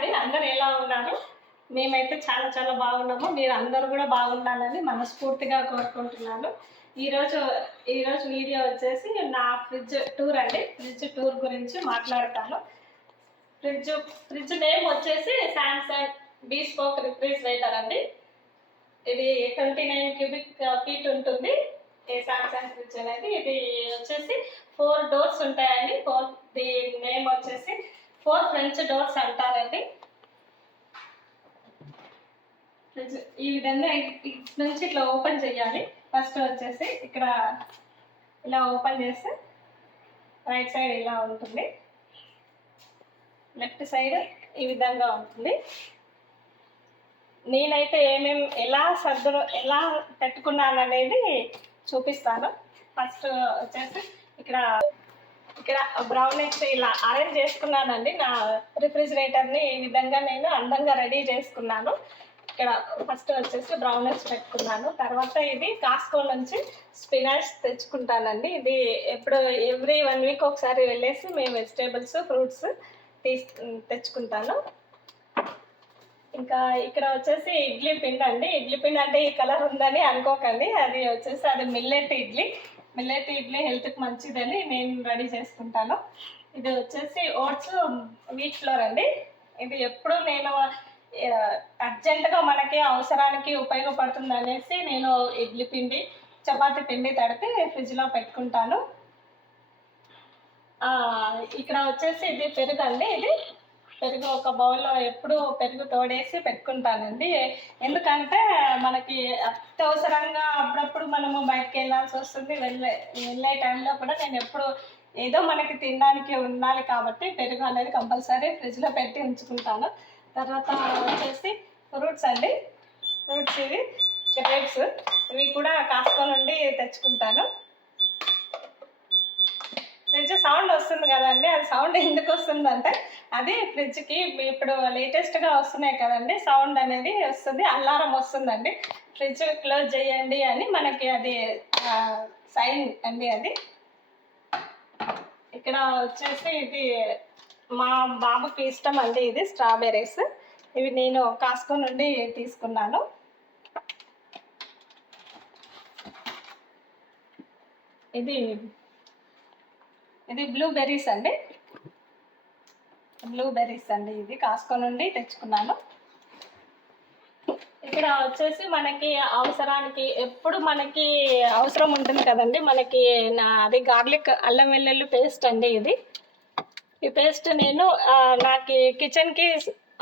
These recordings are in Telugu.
అండి అందరు ఎలా ఉన్నారు? మేమైతే చాలా చాలా బాగున్నాము. మీరు అందరూ కూడా బాగుండాలని మనస్ఫూర్తిగా కోరుకుంటున్నాను. ఈరోజు ఈరోజు వీడియో వచ్చేసి నా ఫ్రిడ్జ్ టూర్ అండి. ఫ్రిడ్జ్ టూర్ గురించి మాట్లాడతాను. ఫ్రిడ్జ్ ఫ్రిడ్జ్ నేమ్ వచ్చేసి శాంసంగ్ బీ స్పోక్ రిఫ్రిజిరేటర్ అండి. ఇది ట్వంటీ నైన్ క్యూబిక్ ఫీట్ ఉంటుంది. ఏ శాంసంగ్ ఫ్రిడ్జ్ అనేది. ఇది వచ్చేసి ఫోర్ డోర్స్ ఉంటాయండి. ఫోర్ ది నేమ్ వచ్చేసి ఫోర్ ఫ్రెంచ్ డోర్స్ అంటారండి. ఈ విధంగా నుంచి ఇట్లా ఓపెన్ చేయాలి. ఫస్ట్ వచ్చేసి ఇక్కడ ఇలా ఓపెన్ చేస్తే రైట్ సైడ్ ఇలా ఉంటుంది. లెఫ్ట్ సైడ్ ఈ విధంగా ఉంటుంది. నేనైతే ఏమేమి ఎలా సర్దులు ఎలా పెట్టుకున్నాను అనేది చూపిస్తాను. ఫస్ట్ వచ్చేసి ఇక్కడ ఇక్కడ బ్రౌన్ ఎగ్స్ ఇలా అరేంజ్ చేసుకున్నానండి. నా రిఫ్రిజిరేటర్ని ఈ విధంగా నేను అందంగా రెడీ చేసుకున్నాను. ఇక్కడ ఫస్ట్ వచ్చేసి బ్రౌన్ ఎగ్స్ పెట్టుకున్నాను. తర్వాత ఇది కాస్కో నుంచి స్పినాచ్ తెచ్చుకుంటానండి. ఇది ఎప్పుడు ఎవ్రీ వన్ వీక్ ఒకసారి వెళ్ళేసి మేము వెజిటేబుల్స్ ఫ్రూట్స్ తీసు తెచ్చుకుంటాను. ఇంకా ఇక్కడ వచ్చేసి ఇడ్లీ పిండి అండి ఇడ్లీ పిండి అంటే ఈ కలర్ ఉందని అనుకోకండి. అది వచ్చేసి అది మిల్లెట్ ఇడ్లీ. మిల్లెట్ ఇడ్లీ హెల్త్కి మంచిదని నేను రెడీ చేసుకుంటాను. ఇది వచ్చేసి ఓట్స్ వీట్ ఫ్లోర్ అండి. ఇది ఎప్పుడు నేను అర్జెంటుగా మనకి అవసరానికి ఉపయోగపడుతుంది అనేసి నేను ఇడ్లీ పిండి చపాతీ పిండి తడిపి ఫ్రిడ్జ్లో పెట్టుకుంటాను. ఇక్కడ వచ్చేసి ఇది పెరుగు అండి ఇది పెరుగు ఒక బౌల్లో ఎప్పుడు పెరుగు తోడేసి పెట్టుకుంటానండి. ఎందుకంటే మనకి అత్యవసరంగా అప్పుడప్పుడు మనము బయటకు వెళ్ళాల్సి వస్తుంది. వెళ్ళే వెళ్ళే టైంలో కూడా నేను ఎప్పుడు ఏదో మనకి తినడానికి ఉండాలి కాబట్టి పెరుగు అనేది కంపల్సరీ ఫ్రిడ్జ్లో పెట్టి ఉంచుకుంటాను. తర్వాత వచ్చేసి ఫ్రూట్స్ అండి. ఫ్రూట్స్ ఇవి గ్రేప్స్ ఇవి కూడా కాస్కో నుండి తెచ్చుకుంటాను. ఫ్రిడ్జ్ సౌండ్ వస్తుంది కదండి అది సౌండ్ ఎందుకు వస్తుందంటే అది ఫ్రిడ్జ్కి ఇప్పుడు లేటెస్ట్గా వస్తున్నాయి కదండి సౌండ్ అనేది వస్తుంది అల్లారం వస్తుందండి. ఫ్రిడ్జ్ క్లోజ్ చేయండి అని మనకి అది సైన్ అండి అది. ఇక్కడ వచ్చేసి ఇది మా బాబుకి ఇష్టం అండి ఇది స్ట్రాబెర్రీస్. ఇవి నేను కాస్కో నుండి తీసుకున్నాను. ఇది ఇది బ్లూబెర్రీస్ అండి. బ్లూబెర్రీస్ అండి ఇది. కాస్కో నుండి తెచ్చుకున్నాను. ఇక్కడ వచ్చేసి మనకి అవసరానికి ఎప్పుడు మనకి అవసరం ఉంటుంది కదండి. మనకి నా అది గార్లిక్ అల్లం వెల్లుల్లి పేస్ట్ అండి ఇది. ఈ పేస్ట్ నేను నాకు కిచెన్కి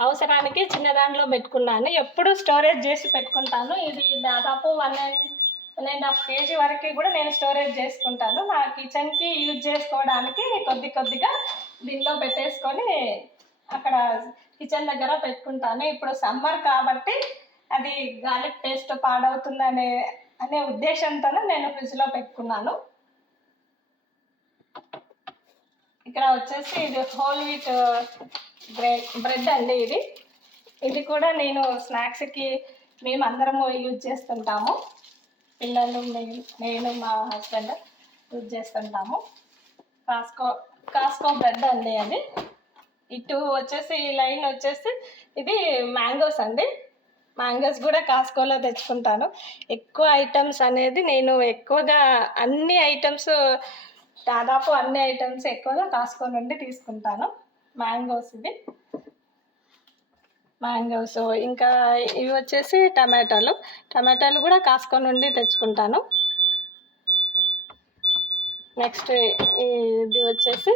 అవసరానికి చిన్న దాంట్లో పెట్టుకున్నాను. ఎప్పుడు స్టోరేజ్ చేసి పెట్టుకుంటాను. ఇది దాదాపు one and one and half KG వరకు కూడా నేను స్టోరేజ్ చేసుకుంటాను. నా కిచెన్కి యూజ్ చేసుకోవడానికి కొద్ది కొద్దిగా దీనిలో పెట్టేసుకొని అక్కడ కిచెన్ దగ్గర పెట్టుకుంటాను. ఇప్పుడు సమ్మర్ కాబట్టి అది గార్లిక్ పేస్ట్ పాడవుతుందనే అనే ఉద్దేశంతో నేను ఫ్రిడ్జ్లో పెట్టుకున్నాను. ఇక్కడ వచ్చేసి ఇది హోల్ వీట్ బ్రెడ్ అండి ఇది. ఇది కూడా నేను స్నాక్స్కి మేము అందరము యూజ్ చేస్తుంటాము. పిల్లలు నేను మా హస్బెండ్ యూజ్ చేస్తుంటాము. కాస్కో కాస్కో బ్రెడ్ అండి అది. ఇటు వచ్చేసి ఈ లైన్ వచ్చేసి ఇది మ్యాంగోస్ అండి. మ్యాంగోస్ కూడా కాస్కోలో తెచ్చుకుంటాను. ఎక్కువ ఐటమ్స్ అనేది నేను ఎక్కువగా అన్ని ఐటమ్స్ దాదాపు అన్ని ఐటమ్స్ ఎక్కువగా కాస్కో నుండి తీసుకుంటాను. మ్యాంగోస్ ఇది. మ్యాంగోస్ ఇంకా ఇవి వచ్చేసి టమాటాలు. టమాటాలు కూడా కాస్కో నుండి తెచ్చుకుంటాను. నెక్స్ట్ ఇది వచ్చేసి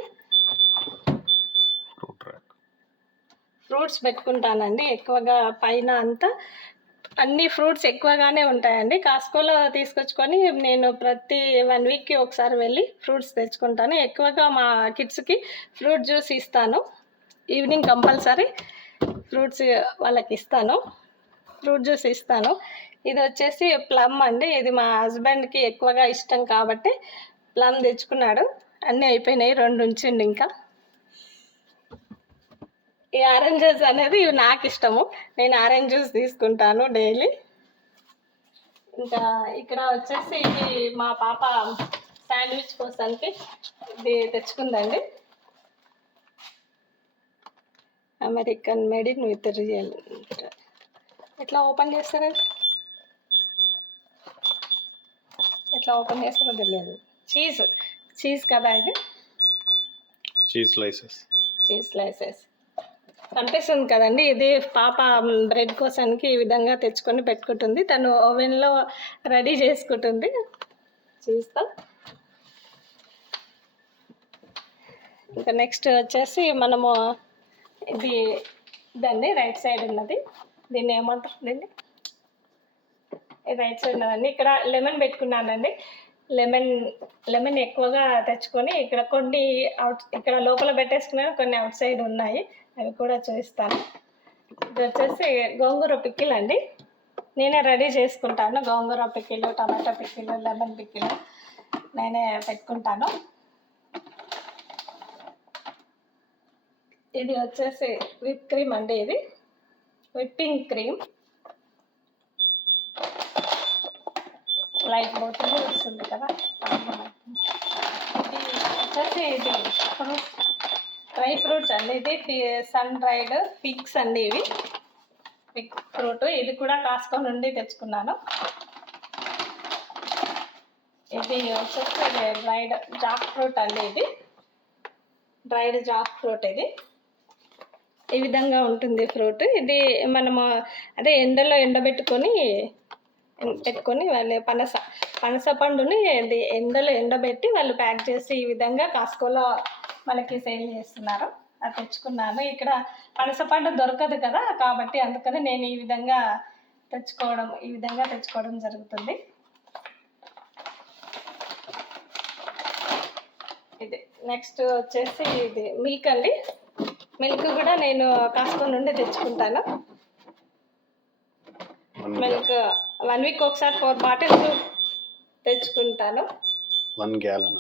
ఫ్రూట్స్ పెట్టుకుంటానండి. ఎక్కువగా పైన అంతా అన్ని ఫ్రూట్స్ ఎక్కువగానే ఉంటాయండి. కాస్కోలో తీసుకొచ్చుకొని నేను ప్రతి వన్ వీక్కి ఒకసారి వెళ్ళి ఫ్రూట్స్ తెచ్చుకుంటాను. ఎక్కువగా మా కిడ్స్కి ఫ్రూట్ జ్యూస్ ఇస్తాను. ఈవినింగ్ కంపల్సరీ ఫ్రూట్స్ వాళ్ళకి ఇస్తాను ఫ్రూట్ జ్యూస్ ఇస్తాను. ఇది వచ్చేసి ప్లమ్ అండి. ఇది మా హస్బెండ్కి ఎక్కువగా ఇష్టం కాబట్టి ప్లమ్ తెచ్చుకున్నాడు. అన్నీ అయిపోయినాయి. రెండు ఉంచిండు ఇంకా. ఈ ఆరెంజ్ జ్యూస్ అనేది ఇవి నాకు ఇష్టము. నేను ఆరెంజ్ జ్యూస్ తీసుకుంటాను డైలీ. ఇంకా ఇక్కడ వచ్చేసి మా పాప శాండ్విచ్ కోసానికి ఇది తెచ్చుకుందండి. American made in with real ఎట్లా ఓపెన్ చేస్తారు? ఎట్లా ఓపెన్ చేస్తారో తెలియదు. చీజ్ చీజ్ కదా ఇది? చీజ్ స్లైసెస్ చీజ్ స్లైసెస్ కనిపిస్తుంది కదండి ఇది పాప బ్రెడ్ కోసానికి ఈ విధంగా తెచ్చుకొని పెట్టుకుంటుంది. తను ఓవెన్లో రెడీ చేసుకుంటుంది. చీజ్తో ఇంకా నెక్స్ట్ వచ్చేసి మనము ఇది దాన్ని రైట్ సైడ్ ఉన్నది. దీన్ని ఏమంటారు దీన్ని? రైట్ సైడ్ ఉన్నదండి. ఇక్కడ లెమన్ పెట్టుకున్నానండి. లెమన్ లెమన్ ఎక్కువగా తెచ్చుకొని ఇక్కడ కొన్ని అవుట్ ఇక్కడ లోపల పెట్టేసుకున్నాను కొన్ని అవుట్ సైడ్ ఉన్నాయి. అవి కూడా చూపిస్తాను. ఇది వచ్చేసి గోంగూర పిక్కిల్ అండి. నేనే రెడీ చేసుకుంటాను. గోంగూర పిక్కిలు టమాటా పిక్కిలు లెమన్ పిక్కిలు నేనే పెట్టుకుంటాను. ఇది వచ్చేసి విప్ క్రీమ్ అండి ఇది. విప్పింగ్ క్రీమ్ లైట్ బోటిల్ వస్తుంది కదా. ఇది వచ్చేసి ఇది డ్రై ఫ్రూట్స్ అండి ఇది. సన్ డ్రైడ్ ఫిక్స్ అండి ఇవి. ఫిక్ ఫ్రూట్ ఇది కూడా కాస్కో నుండి తెచ్చుకున్నాను. ఇది వచ్చేసి డ్రైడ్ జాక్ ఫ్రూట్ అండి ఇది. డ్రైడ్ జాక్ ఫ్రూట్ ఇది. ఈ విధంగా ఉంటుంది ఫ్రూట్. ఇది మనము అదే ఎండలో ఎండబెట్టుకొని పెట్టుకొని వాళ్ళు పనస పనస పండుని ఇది ఎండలో ఎండబెట్టి వాళ్ళు ప్యాక్ చేసి ఈ విధంగా కాస్కోలో మనకి సేల్ చేస్తున్నారు. అది తెచ్చుకున్నాను. ఇక్కడ పనస పండు దొరకదు కదా కాబట్టి అందుకని నేను ఈ విధంగా తెచ్చుకోవడం ఈ విధంగా తెచ్చుకోవడం జరుగుతుంది. ఇది నెక్స్ట్ వచ్చేసి ఇది మిల్క్ అండి. మిల్క్ కూడా నేను కాస్కో నుండి తెచ్చుకుంటాను. మిల్క్ వన్ వీక్ ఒకసారి ఫోర్ బాటిల్స్ తెచ్చుకుంటాను. వన్ గ్యాలన్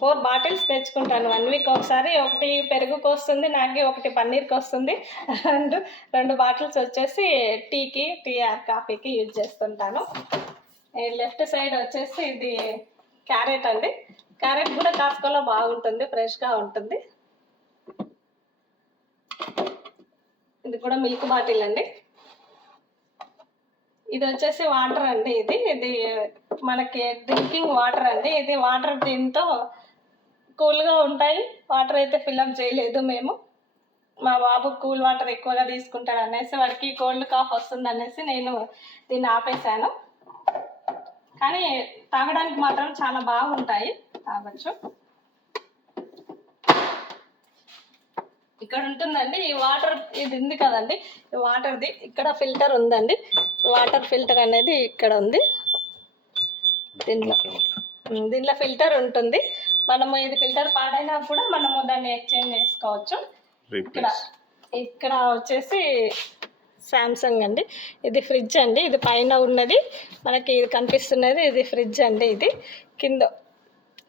ఫోర్ బాటిల్స్ తెచ్చుకుంటాను వన్ వీక్ ఒకసారి. ఒకటి పెరుగుకి వస్తుంది నాకు ఒకటి పన్నీర్కి వస్తుంది. రెండు రెండు బాటిల్స్ వచ్చేసి టీకి టీ ఆర్ కాఫీకి యూజ్ చేస్తుంటాను. లెఫ్ట్ సైడ్ వచ్చేసి ఇది క్యారెట్ అండి. క్యారెట్ కూడా కాస్కోలో బాగుంటుంది ఫ్రెష్గా ఉంటుంది. ఇది కూడా మిల్క్ బాటిల్ అండి. ఇది వచ్చేసి వాటర్ అండి ఇది. ఇది మనకి డ్రింకింగ్ వాటర్ అండి. ఇది వాటర్ దీంతో కూల్గా ఉంటాయి. వాటర్ అయితే ఫిల్అప్ చేయలేదు మేము. మా బాబు కూల్ వాటర్ ఎక్కువగా తీసుకుంటాడు అనేసి వాడికి కోల్డ్ కాఫ్ వస్తుంది అనేసి నేను దీన్ని ఆపేశాను. కానీ తాగడానికి మాత్రం చాలా బాగుంటాయి. తాగొచ్చు. ఇక్కడ ఉంటుందండి. ఈ వాటర్ ఇది ఉంది కదండి. ఈ వాటర్ది ఇక్కడ ఫిల్టర్ ఉందండి. వాటర్ ఫిల్టర్ అనేది ఇక్కడ ఉంది. దీంట్లో ఉమ్, దీంట్లో ఫిల్టర్ ఉంటుంది. మనము ఇది ఫిల్టర్ పాడైనా కూడా మనము దాన్ని ఎక్స్చేంజ్ చేసుకోవచ్చు. ఇక్కడ ఇక్కడ వచ్చేసి శాంసంగ్ అండి. ఇది ఫ్రిడ్జ్ అండి. ఇది పైన ఉన్నది. మనకి ఇది కనిపిస్తున్నది. ఇది ఫ్రిడ్జ్ అండి ఇది. కింద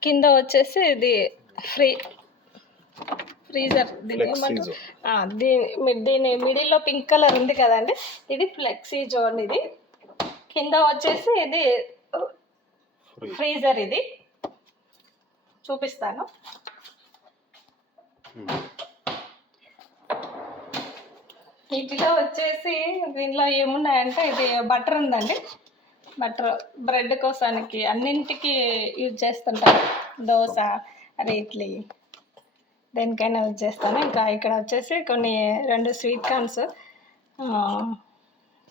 కింద వచ్చేసి ఇది ఫ్రీ. ఫ్రీజర్ దీని దీని మిడిల్లో పింక్ కలర్ ఉంది కదండి. ఇది ఫ్లెక్సీ జోన్ ఇది. కింద వచ్చేసి ఇది ఫ్రీ ఫ్రీజర్ ఇది. చూపిస్తాను. వీటిలో వచ్చేసి దీనిలో ఏమున్నాయంటే ఇది బటర్ ఉందండి. బటర్ బ్రెడ్ కోసానికి అన్నింటికి యూజ్ చేస్తుంటాను దోశ అదే ఇడ్లీ. దేనికైనా యూజ్ చేస్తాను. ఇంకా ఇక్కడ వచ్చేసి కొన్ని రెండు స్వీట్ కార్న్స్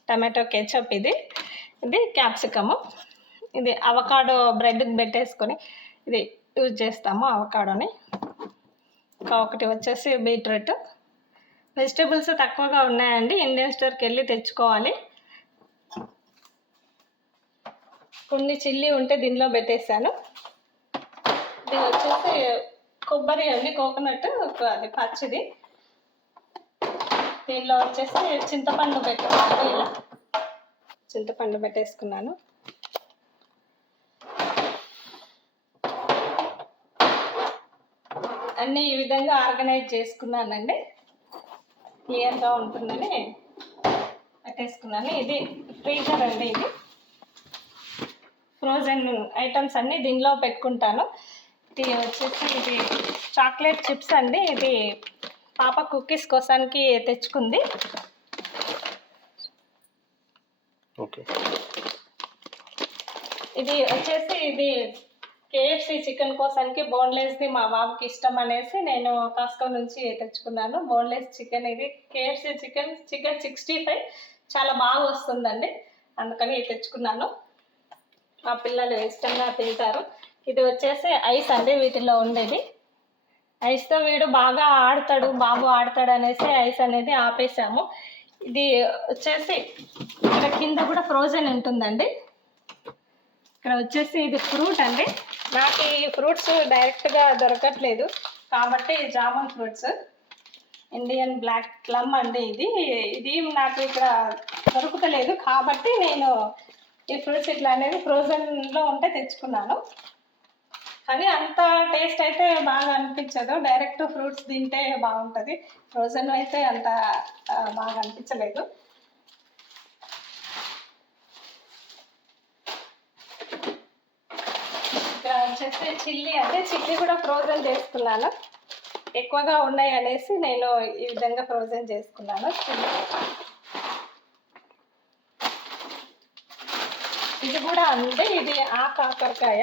టమాటో కెచప్ ఇది. ఇది క్యాప్సికము. ఇది అవకాడో బ్రెడ్ పెట్టేసుకొని ఇది యూజ్ చేస్తాము అవకాడోని. ఇంకా ఒకటి వచ్చేసి బీట్రూట్. వెజిటేబుల్స్ తక్కువగా ఉన్నాయండి. ఇండియన్ స్టోర్కి వెళ్ళి తెచ్చుకోవాలి. కొన్ని చిల్లీ ఉంటే దీనిలో పెట్టేశాను. ఇది వచ్చేసి కొబ్బరి అండి కోకోనట్ అది పచ్చిది. దీనిలో వచ్చేసి చింతపండు పెట్టుకున్నాను ఇలా చింతపండు పెట్టేసుకున్నాను. అన్నీ ఈ విధంగా ఆర్గనైజ్ చేసుకున్నానండి. క్లియర్గా ఉంటుందని పెట్టేసుకున్నాను. ఇది ఫ్రీజర్ అండి ఇది. ఫ్రోజన్ ఐటమ్స్ అన్నీ దీనిలో పెట్టుకుంటాను. ఇది వచ్చేసి ఇది చాక్లెట్ చిప్స్ అండి. ఇది పాప కుకీస్ కోసానికి తెచ్చుకుంది. ఓకే. ఇది వచ్చేసి ఇది కేఎఫ్సి చికెన్ కోసానికి బోన్లెస్ది మా బాబుకి ఇష్టం అనేసి నేను కాస్కో నుంచి తెచ్చుకున్నాను. బోన్లెస్ చికెన్ ఇది KFC chicken chicken sixty five చాలా బాగా వస్తుందండి. అందుకని తెచ్చుకున్నాను. మా పిల్లలు ఇష్టంగా తింటారు. ఇది వచ్చేసి ఐస్ అండి వీటిలో ఉండేది. ఐస్తో వీడు బాగా ఆడతాడు బాబు ఆడతాడు అనేసి ఐస్ అనేది ఆపేసాము. ఇది వచ్చేసి ఇక్కడ కింద కూడా ఫ్రోజన్ ఉంటుందండి. ఇక్కడ వచ్చేసి ఇది ఫ్రూట్ అండి. నాకు ఈ ఫ్రూట్స్ డైరెక్ట్గా దొరకట్లేదు. కాబట్టి jamun fruits Indian black plum అండి ఇది. ఇది నాకు ఇక్కడ దొరుకుతలేదు. కాబట్టి నేను ఈ ఫ్రూట్స్ ఇట్లా అనేది ఫ్రోజన్లో ఉంటే తెచ్చుకున్నాను. కానీ అంత టేస్ట్ అయితే బాగా అనిపించదు. డైరెక్ట్ ఫ్రూట్స్ తింటే బాగుంటుంది. ఫ్రోజన్ అయితే అంత బాగా అనిపించలేదు. ఇక్కడ వచ్చేసి చిల్లీ అంటే చిల్లీ కూడా ఫ్రోజన్ చేసుకున్నాను. ఎక్కువగా ఉన్నాయి అనేసి నేను ఈ విధంగా ఫ్రోజన్ చేసుకున్నాను. చిల్లీ ఇది కూడా అంతే ఇది ఆ కాకరకాయ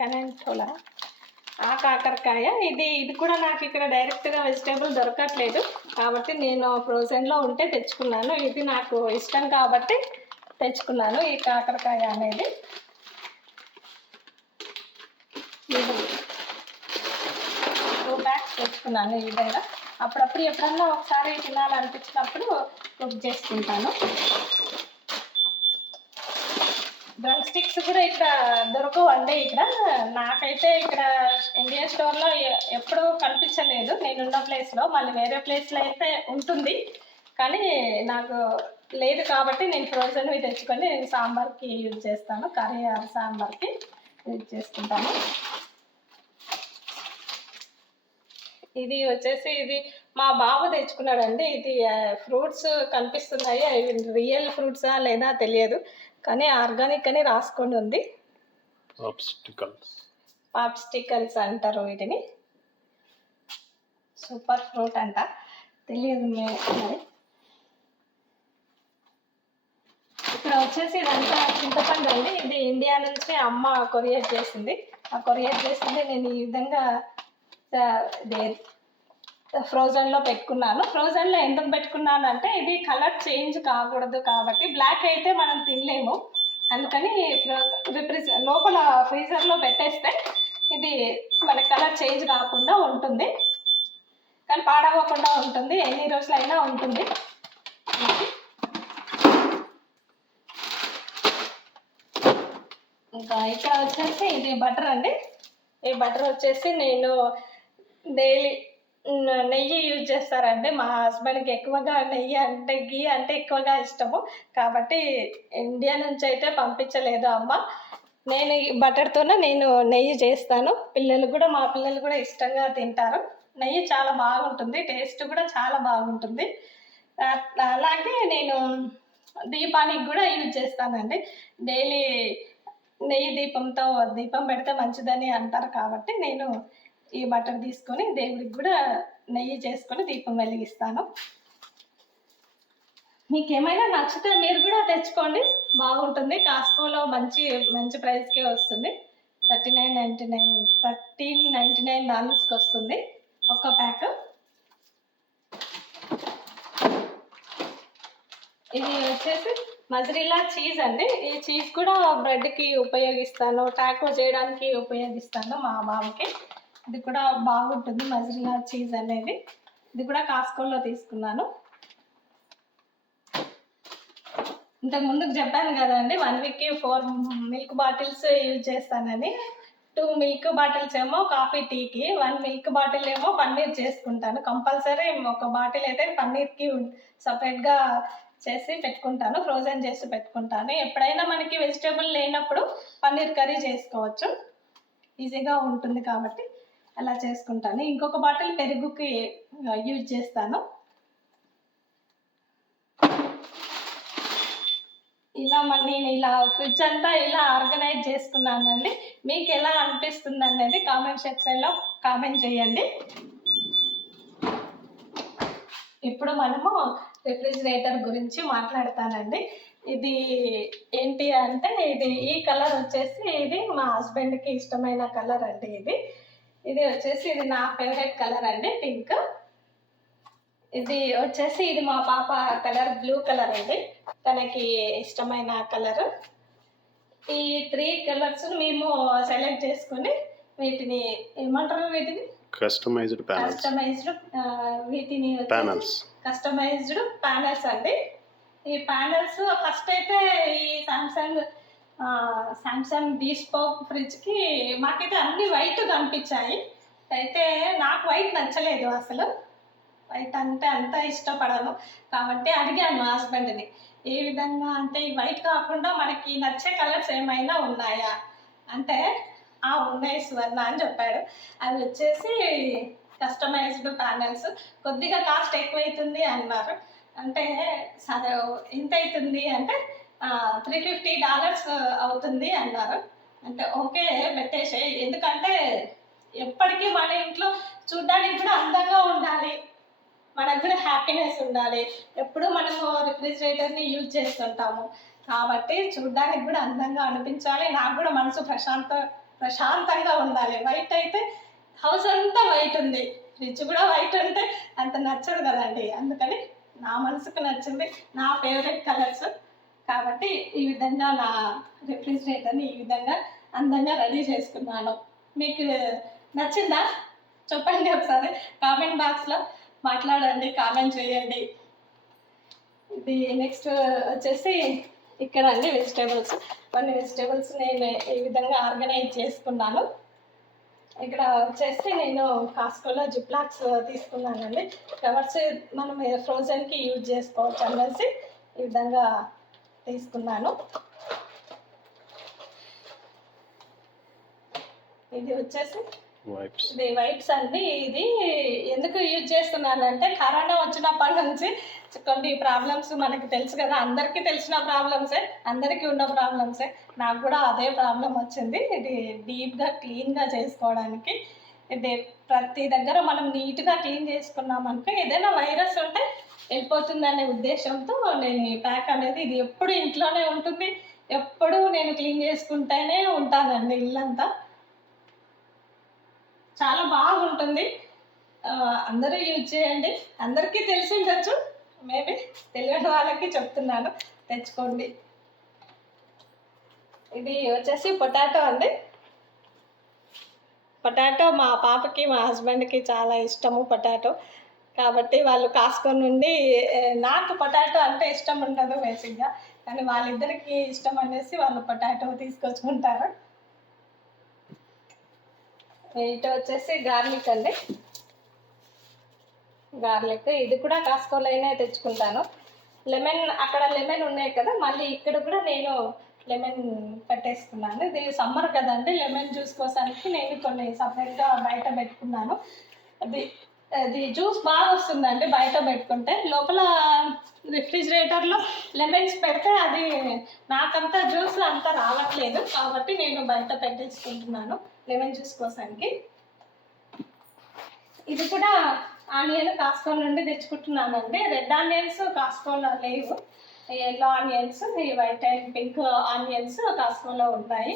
కనెంటోలా ఆ కాకరకాయ. ఇది ఇది కూడా నాకు ఇక్కడ డైరెక్ట్గా వెజిటేబుల్ దొరకట్లేదు. కాబట్టి నేను ఫ్రోజన్లో ఉంటే తెచ్చుకున్నాను. ఇది నాకు ఇష్టం కాబట్టి తెచ్చుకున్నాను ఈ కాకరకాయ అనేది. ఇది. టూ బ్యాగ్స్ తెచ్చుకున్నాను ఈ విధంగా. అప్పుడప్పుడు ఎప్పుడన్నా ఒకసారి తినాలనిపించినప్పుడు కుక్ చేసుకుంటాను డ్రమ్ స్టిక్స్ కూడా ఇక్కడ దొరకవండి ఇక్కడ. నాకైతే ఇక్కడ ఇండియన్ స్టోర్లో ఎ- ఎప్పుడూ కనిపించలేదు. నేనున్న ప్లేస్లో మళ్ళీ వేరే ప్లేస్లో అయితే ఉంటుంది. కానీ నాకు లేదు కాబట్టి నేను ఫ్రోజన్వి తెచ్చుకొని నేను సాంబార్కి యూజ్ చేస్తాను. కర్రీ సాంబార్కి యూజ్ చేసుకుంటాను. ఇది వచ్చేసి ఇది మా బాబు తెచ్చుకున్నాడండి. ఇది ఫ్రూట్స్ కనిపిస్తున్నాయి. అవి రియల్ ఫ్రూట్సా లేదా తెలియదు. కానీ ఆర్గానిక్ అని రాసుకొని ఉంది. ఆబ్స్టికల్స్ పాప్స్టికల్స్ అంటారు వీటిని. సూపర్ ఫ్రూట్ అంట. తెలియదు మే- మరి. ఇక్కడ వచ్చేసి ఇదంతా చింతపండు అండి. ఇది ఇండియా నుంచి అమ్మ కొరియర్ చేసింది. ఆ కొరియర్ చేసింది నేను ఈ విధంగా ఇది ఫ్రోజన్లో పెట్టుకున్నాను. ఫ్రోజన్లో ఎందుకు పెట్టుకున్నాను అంటే ఇది కలర్ చేంజ్ కాకూడదు కాబట్టి బ్లాక్ అయితే మనం తినలేము. అందుకని ఫ్రిజ్ లోపల ఫ్రీజర్లో పెట్టేస్తే ఇది మన కలర్ చేంజ్ కాకుండా ఉంటుంది. కానీ పాడవకుండా ఉంటుంది. ఎన్ని రోజులైనా ఉంటుంది. ఇంకా ఇక్కడ వచ్చేసి ఇది బటర్ అండి. ఈ బటర్ వచ్చేసి నేను డైలీ నెయ్యి యూజ్ చేస్తారండి. మా హస్బెండ్కి ఎక్కువగా నెయ్యి అంటే గీ అంటే ఎక్కువగా ఇష్టము. కాబట్టి ఇండియా నుంచి అయితే పంపించలేదు అమ్మ. నేను బటర్తోనే నేను నెయ్యి చేస్తాను. పిల్లలు కూడా మా పిల్లలు కూడా ఇష్టంగా తింటారు. నెయ్యి చాలా బాగుంటుంది. టేస్ట్ కూడా చాలా బాగుంటుంది. అలాగే నేను దీపానికి కూడా యూజ్ చేస్తానండి. డైలీ నెయ్యి దీపంతో దీపం పెడితే మంచిదని అంటారు కాబట్టి నేను ఈ బటర్ తీసుకొని దేవుడికి కూడా నెయ్యి చేసుకొని దీపం వెలిగిస్తాను. మీకు ఏమైనా నచ్చితే మీరు కూడా తెచ్చుకోండి. బాగుంటుంది. కాస్కోలో మంచి మంచి ప్రైస్కే వస్తుంది. Thirty nine ninety nine thirteen ninety nine డాలర్స్కి వస్తుంది ఒక్క ప్యాక్. ఇది వచ్చేసి మజరీలా చీజ్ అండి. ఈ చీజ్ కూడా బ్రెడ్కి ఉపయోగిస్తాను టాకో చేయడానికి ఉపయోగిస్తాను మా బాబుకి ఇది కూడా బాగుంటుంది మజిలా చీజ్ అనేది. ఇది కూడా కాస్కోలో తీసుకున్నాను. ఇంతకు ముందుకు చెప్పాను కదండి వన్ వీక్కి ఫోర్ మిల్క్ బాటిల్స్ యూజ్ చేస్తానని. టూ మిల్క్ బాటిల్స్ ఏమో కాఫీ టీకి వన్ మిల్క్ బాటిల్ ఏమో పన్నీర్ చేసుకుంటాను. కంపల్సరీ ఒక బాటిల్ అయితే పన్నీర్కి సపరేట్గా చేసి పెట్టుకుంటాను ఫ్రోజన్ చేసి పెట్టుకుంటాను. ఎప్పుడైనా మనకి వెజిటేబుల్ లేనప్పుడు పన్నీర్ కర్రీ చేసుకోవచ్చు. ఈజీగా ఉంటుంది కాబట్టి. అలా చేసుకుంటాను. ఇంకొక బాటిల్ పెరుగుకి యూజ్ చేస్తాను. ఇలా మరి నేను ఇలా ఫ్రిడ్జ్ అంతా ఇలా ఆర్గనైజ్ చేసుకున్నానండి. మీకు ఎలా అనిపిస్తుంది అనేది కామెంట్ సెక్షన్లో కామెంట్ చేయండి. ఇప్పుడు మనము రిఫ్రిజిరేటర్ గురించి మాట్లాడతానండి. ఇది ఏంటి అంటే ఇది ఈ కలర్ వచ్చేసి ఇది మా హస్బెండ్కి ఇష్టమైన కలర్ అండి ఇది. ఇది వచ్చేసి ఇది నా ఫేవరెట్ కలర్ అండి పింక్ ఇది వచ్చేసి ఇది మా పాప కలర్ బ్లూ కలర్ అండి. తనకి ఇష్టమైన కలర్ ఈ త్రీ కలర్స్ మేము సెలెక్ట్ చేసుకొని వీటిని ఏమంటారు వీటిని? కస్టమైజ్డ్ ప్యానల్స్ కస్టమైజ్డ్ వీటిని ప్యానల్స్ కస్టమైజ్డ్ ప్యానల్స్ అండి. ఈ ప్యానల్స్ ఫస్ట్ అయితే ఈ సామ్సంగ్ సామ్సంగ్ బీస్పోక్ ఫ్రిడ్జ్కి మాకైతే అన్ని వైట్ కనిపించాయి. అయితే నాకు వైట్ నచ్చలేదు అసలు. వైట్ అంటే అంత ఇష్టపడను. కాబట్టి అడిగాను మా హస్బెండ్ని ఏ విధంగా అంటే ఈ వైట్ కాకుండా మనకి నచ్చే కలర్స్ ఏమైనా ఉన్నాయా? అంటే ఆ ఉన్నాయి సువర్ణ అని చెప్పాడు. అవి వచ్చేసి కస్టమైజ్డ్ ప్యానెల్స్ కొద్దిగా కాస్ట్ ఎక్కువ అవుతుంది అన్నారు. అంటే సరే ఎంత అవుతుంది అంటే త్రీ ఫిఫ్టీ డాలర్స్ అవుతుంది అన్నారు. అంటే ఓకే పెట్టేసే. ఎందుకంటే ఎప్పటికీ మన ఇంట్లో చూడడానికి కూడా అందంగా ఉండాలి. మనకు కూడా హ్యాపీనెస్ ఉండాలి. ఎప్పుడు మనము రిఫ్రిజిరేటర్ని యూజ్ చేస్తుంటాము. కాబట్టి చూడడానికి కూడా అందంగా అనిపించాలి. నాకు కూడా మనసు ప్రశాంత ప్రశాంతంగా ఉండాలి. వైట్ అయితే హౌస్ అంతా వైట్ ఉంది. ఫ్రిడ్జ్ కూడా వైట్ అంటే అంత నచ్చదు కదండి. అందుకని నా మనసుకు నచ్చింది నా ఫేవరెట్ కలర్స్ కాబట్టి ఈ విధంగా నా రిఫ్రిజిరేటర్ని ఈ విధంగా అందంగా రెడీ చేసుకున్నాను. మీకు నచ్చిందా? చెప్పండి ఒకసారి. కామెంట్ బాక్స్లో మాట్లాడండి కామెంట్ చేయండి. ఇది నెక్స్ట్ వచ్చేసి ఇక్కడ అండి వెజిటేబుల్స్ కొన్ని వెజిటేబుల్స్ నేను ఈ విధంగా ఆర్గనైజ్ చేసుకున్నాను. ఇక్కడ వచ్చేసి నేను కాస్కోలో జిప్లాక్స్ తీసుకున్నానండి. కవర్స్ మనం ఫ్రోజన్కి యూజ్ చేసుకోవచ్చు అనేసి ఈ విధంగా తీసుకున్నాను. ఇది వచ్చేసి వైప్స్ ఇది వైప్స్ అండి. ఇది ఎందుకు యూజ్ చేస్తున్నానంటే కరోనా వచ్చినప్పటి నుంచి కొన్ని ప్రాబ్లమ్స్ మనకి తెలుసు కదా. అందరికీ తెలిసిన ప్రాబ్లమ్సే అందరికీ ఉన్న ప్రాబ్లమ్సే నాకు కూడా అదే ప్రాబ్లం వచ్చింది. ఇది డీప్గా క్లీన్గా చేసుకోవడానికి ప్రతి దగ్గర మనం నీట్గా క్లీన్ చేసుకున్నామనుకో ఏదైనా వైరస్ ఉంటే వెళ్ళిపోతుందనే ఉద్దేశంతో నేను ఈ ప్యాక్ అనేది ఇది ఎప్పుడు ఇంట్లోనే ఉంటుంది. ఎప్పుడు నేను క్లీన్ చేసుకుంటేనే ఉంటానండి ఇల్లంతా. చాలా బాగుంటుంది. అందరూ యూజ్ చేయండి. అందరికీ తెలిసి ఉండొచ్చు. మేబీ తెలియని వాళ్ళకి చెప్తున్నాను. తెచ్చుకోండి. ఇది వచ్చేసి పొటాటో అండి. పొటాటో మా పాపకి మా హస్బెండ్కి చాలా ఇష్టము పొటాటో. కాబట్టి వాళ్ళు కాస్కో నుండి నాకు పొటాటో అంటే ఇష్టం ఉండదు బేసిక్గా. కానీ వాళ్ళిద్దరికి ఇష్టం అనేసి వాళ్ళు పొటాటో తీసుకొచ్చుకుంటారు. ఇటు వచ్చేసి గార్లిక్ అండి. గార్లిక్. ఇది కూడా కాస్కోలోనే తెచ్చుకుంటాను. లెమన్ అక్కడ లెమన్ ఉన్నాయి కదా మళ్ళీ ఇక్కడ కూడా నేను లెమన్ పెట్టేసుకున్నాను. ఇది సమ్మర్ కదండి లెమన్ జ్యూస్ కోసానికి నేను కొన్ని సపరేట్గా బయట పెట్టుకున్నాను. అది అది జ్యూస్ బాగా వస్తుందండి బయట పెట్టుకుంటే. లోపల రిఫ్రిజిరేటర్లో లెమన్స్ పెడితే అది నాకంతా జ్యూస్ అంతా రావట్లేదు. కాబట్టి నేను బయట పెట్టేసుకుంటున్నాను లెమన్ జ్యూస్ కోసానికి. ఇది కూడా ఆనియన్ కాస్కోల్ నుండి తెచ్చుకుంటున్నానండి. రెడ్ ఆనియన్స్ కాస్కోల్ లేవు. ఎల్లో ఆనియన్స్ ఈ వైట్ అండ్ పింక్ ఆనియన్స్ కాస్కోలో ఉన్నాయి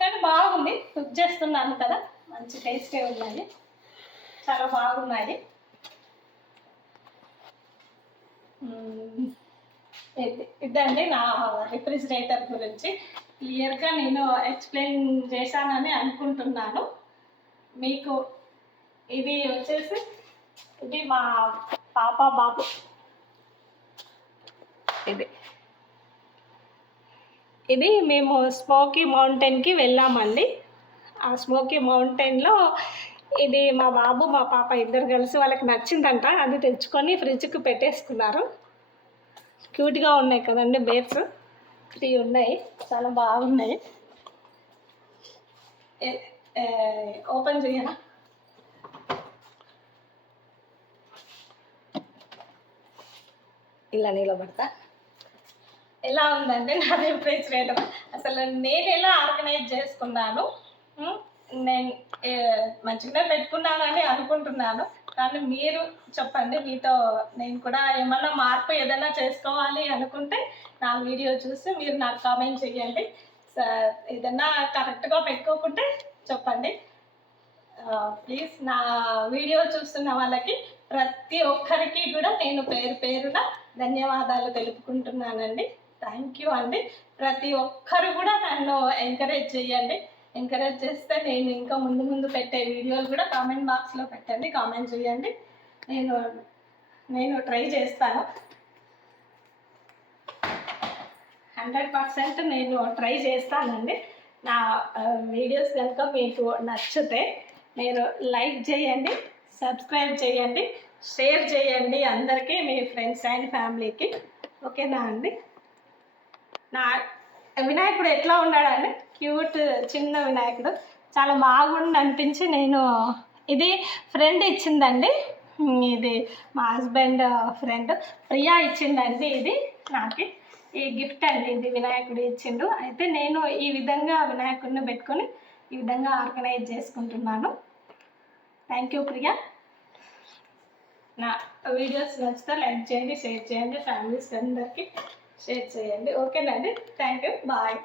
కానీ బాగుంది. కుక్ చేస్తున్నాను కదా. మంచి టేస్టే ఉన్నాయి చాలా బాగున్నాయి. ఇది ఇదండి నా రిఫ్రిజిరేటర్ గురించి. క్లియర్గా నేను ఎక్స్ప్లెయిన్ చేశానని అనుకుంటున్నాను. మీకు ఇది వచ్చేసి ఇది మా పాప బాబు ఇది ఇది మేము స్మోకీ మౌంటైన్కి వెళ్ళామండి. ఆ స్మోకీ మౌంటైన్లో ఇది మా బాబు మా పాప ఇద్దరు కలిసి వాళ్ళకి నచ్చిందంట. అది తెచ్చుకొని ఫ్రిడ్జ్కి పెట్టేసుకున్నారు. క్యూట్గా ఉన్నాయి కదండి బేర్స్. త్రీ ఉన్నాయి. చాలా బాగున్నాయి. ఏ- ఓపెన్ చేయనా? ఇలా నిలబడతా. ఎలా ఉందంటే నా రిఫ్రిజిరేటర్ అసలు నేను ఎలా ఆర్గనైజ్ చేసుకున్నాను నేను మంచిగా మంచిగానే పెట్టుకున్నానని అనుకుంటున్నాను. కానీ మీరు చెప్పండి మీతో నేను కూడా ఏమన్నా మార్పు ఏదైనా చేసుకోవాలి అనుకుంటే నా వీడియో చూసి మీరు నాకు కామెంట్ చేయండి. ఏదన్నా ఏదైనా కరెక్ట్గా పెట్టుకోకుంటే చెప్పండి. ప్లీజ్ నా వీడియో చూస్తున్న వాళ్ళకి ప్రతి ఒక్కరికి కూడా నేను పేరు పేరున ధన్యవాదాలు తెలుపుకుంటున్నానండి. థ్యాంక్ యూ అండి. ప్రతి ఒక్కరు కూడా నన్ను ఎంకరేజ్ చేయండి. ఎంకరేజ్ చేస్తే నేను ఇంకా ముందు ముందు పెట్టే వీడియోలు కూడా కామెంట్ బాక్స్లో పెట్టండి కామెంట్ చేయండి. నేను నేను ట్రై చేస్తాను. హండ్రెడ్ పర్సెంట్ నేను ట్రై చేస్తానండి. నా వీడియోస్ కనుక మీకు నచ్చితే మీరు లైక్ చేయండి సబ్స్క్రైబ్ చేయండి షేర్ చేయండి అందరికీ మీ ఫ్రెండ్స్ అండ్ ఫ్యామిలీకి ఓకేనా అండి? నా వినాయకుడు ఎట్లా ఉన్నాడండి క్యూట్ చిన్న వినాయకుడు. చాలా బాగుండి అనిపించి నేను ఇది ఫ్రెండ్ ఇచ్చిందండి. ఇది మా హస్బెండ్ ఫ్రెండ్. ప్రియా ఇచ్చిందండి ఇది నాకు. ఈ గిఫ్ట్ అండి ఇది వినాయకుడు ఇచ్చిండు. అయితే నేను ఈ విధంగా వినాయకుడిని పెట్టుకొని ఈ విధంగా ఆర్గనైజ్ చేసుకుంటున్నాను. Thank you Priya. నా వీడియోస్ నచ్చితే లైక్ చేయండి షేర్ చేయండి ఫ్యామిలీస్ అందరికీ షేర్ చేయండి. ఓకేనండి థ్యాంక్ యూ బాయ్